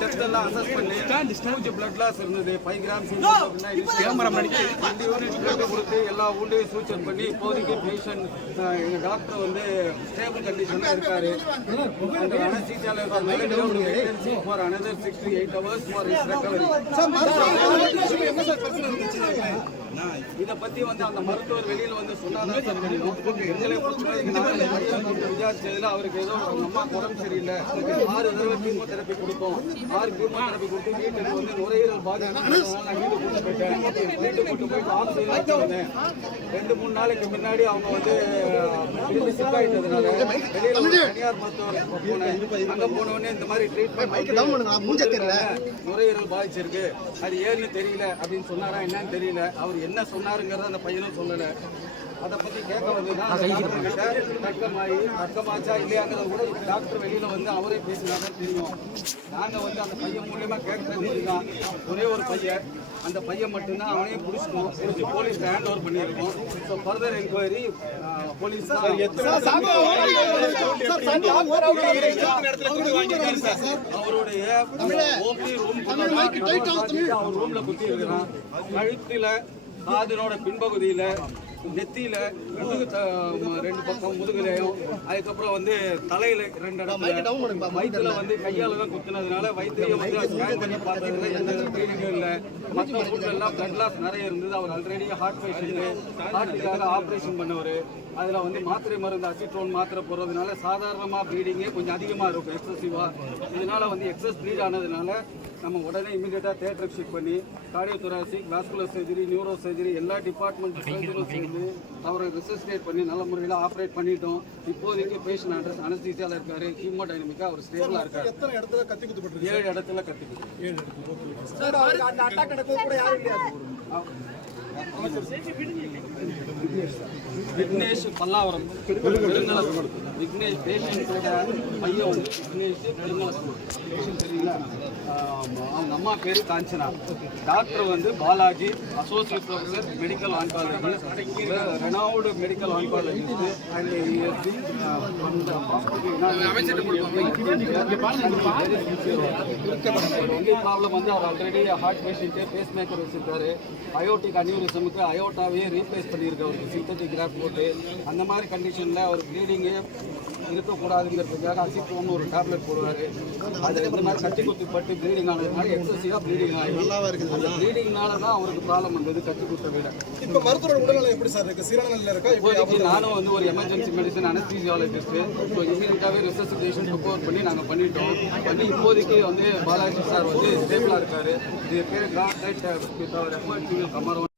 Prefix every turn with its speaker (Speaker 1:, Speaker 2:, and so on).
Speaker 1: டெஸ்டெல்லாம் assess பண்ணி மூச்சு blood loss இருந்தது ஃபைவ் கிராம்ஸ் பிளட் கொடுத்து எல்லா ஊண்டையும் சூச்சர் பண்ணி இப்போதைக்கு பேஷண்ட் எங்கள் டாக்டர் வந்து ஸ்டேபிள் கண்டிஷனில் இருக்காரு அந்த அனஸ்தீசியால இருக்காரு for another sixty eight hours for his recovery இதை பத்தி வந்து அந்த மருத்துவர் வெளியில வந்து சொன்னாதான் சார் எங்களை பொறுத்தவரைக்கும் நாங்க இந்த விசாரிச்சதுல அவருக்கு ஏதோ அவங்க அம்மா உடம்பு சரியில்லை ஆறு தடவை கீமோதெரப்பி கொடுத்தோம் ஆறு கீமோதெரப்பி கொடுத்து வீட்டுக்கு வந்து நுரையீரல் பாதிப்பு நான் வீட்டுக்கு கூட்டு போயிட்டேன். போயிட்டு ஆக்சிஜன் ரெண்டு மூணு நாளைக்கு முன்னாடி அவங்க வந்து இருந்து சிக் ஆயிட்டதுனால வெளியில தனியார் மருத்துவர் போனேன். அங்க போன உடனே இந்த மாதிரி ட்ரீட்மெண்ட் நுரையீரல் பாதிச்சிருக்கு. அது ஏன்னு தெரியல அப்படின்னு சொன்னாரா என்னன்னு தெரியல. அவர் என்ன சொன்னாருங்கிறத அந்த பையனும் சொல்லல. அதை பத்தி கேட்க வந்து தான் தர்க்கமாயி தர்க்கமாச்சா இல்லையாங்கிறத கூட டாக்டர் வெளியில வந்து அவரே பேசினாதான் தெரியும் நாங்க வந்து அந்த பையன் மூலியமா கேட்கறது தான் ஒரே ஒரு பையன் அந்த பையன் மட்டும்தான் அவனையும் பிடிச்சிட்டோம் பிடிச்சி போலீஸ் ஹேண்ட் ஓவர் பண்ணியிருக்கோம் ஸோ ஃபர்தர் என்கொயரி போலீஸ் அவருடைய ஓபி ரூம் அவர் ரூம்ல குத்தி இருக்கிறான் கழுத்துல காதினோட பின்பகுதியில நெத்தியில முதுகு ரெண்டு பக்கம் முதுகுலையும் அதுக்கப்புறம் வந்து தலையில ரெண்டு இடத்துல வயிற்றுல வந்து கையால தான் குத்துனதுனால வயிற்றுலையும் வந்து ஸ்கேன் பண்ணி பார்த்ததுல எந்த ப்ளீடிங்கும் இல்லை. மற்ற ஃபுட் எல்லாம் பிளட் லாஸ் நிறைய இருந்தது. அவர் ஆல்ரெடி ஹார்ட் பேஷண்ட் ஹார்ட்டுக்காக ஆப்ரேஷன் பண்ணவர். அதில் வந்து மாத்திரை மருந்து அசிட்ரோன் மாத்திரை போடுறதுனால சாதாரணமாக ப்ளீடிங்கே கொஞ்சம் அதிகமாக இருக்கும் எக்ஸசிவாக இதனால வந்து எக்ஸஸ் ப்ளீட் ஆனதுனால நம்ம உடனே இமீடியட்டாக தேட்டருக்கு ஷிஃப்ட் பண்ணி cardio thoracic vascular surgery neuro surgery எல்லா டிபார்ட்மெண்ட் சர்ஜரியும் சேர்ந்து அவரை ரிசஸ்டேட் பண்ணி நல்ல முறையில் ஆப்ரேட் பண்ணிட்டோம். இப்போதைக்கு பேஷண்ட் அட்ரஸ் அனஸ்தீசியாவில் இருக்காரு ஹீமோடைனமிக்காக அவர் ஸ்டேபிளாக இருக்காரு.
Speaker 2: எத்தனை இடத்துல கத்தி குத்துப்பட்டு
Speaker 1: ஏழு இடத்துல கற்றுக்கிட்டு
Speaker 2: ஏழு இடத்துல.
Speaker 1: விக்னேஷ் பல்லாவரம் பெருங்கலசூர் விக்னேஷ் பேஷண்ட்டோட பையன் வந்து விக்னேஷ் பெருங்கலசூர் பேஷண்ட் தெரியுங்களா ஆமா, அவங்க அம்மா பேரு காஞ்சனா டாக்டர் வந்து Balaji associate professor medical oncology renowned medical and அந்த ஒன்லி ப்ராப்ளம் வந்து அவர் already heart patient pacemaker வச்சிருக்காரு. அயோட்டிக் அனியூரிசமுக்கு அயோட்டாவே ரீப்ளேஸ் பண்ணியிருக்கு அவருக்கு. சிந்தட்டிக் கிராஃப் போட்டு. அந்த மாதிரி கண்டிஷனில் அவர் ப்ளீடிங்கு இருக்கக்கூடாதுங்கிறதுக்காக அசிட்ரோம்னு ஒரு டேப்லெட் போடுவார். அது இந்த மாதிரி கட்டி குத்தி பட்டு ப்ளீடிங் ஆனதுனால எக்ஸசிவாக ப்ளீடிங் ஆகி அந்த ப்ளீடிங்னால தான் அவருக்கு ப்ராப்ளம் வந்தது கட்டி குத்த விட
Speaker 2: இப்ப மருத்துவரோட உடல்நலம் எப்படி சார் இருக்கு? சீரான நிலையில இருக்கா? இப்போ
Speaker 1: இப்போதைக்கு நானும் வந்து ஒரு எமர்ஜென்சி மெடிசன் அனஸ்தீசியாலஜிஸ்ட் ஸோ இமீடியட்டாகவே ரிசர்சிகேஷன் ப்ரிப்போர் பண்ணி நாங்கள் பண்ணிட்டோம். பண்ணி இப்போதைக்கு வந்து பாலாஜி சார் வந்து ஸ்டேபிளாக இருக்காரு இது பேர் God right with our effort கமரம்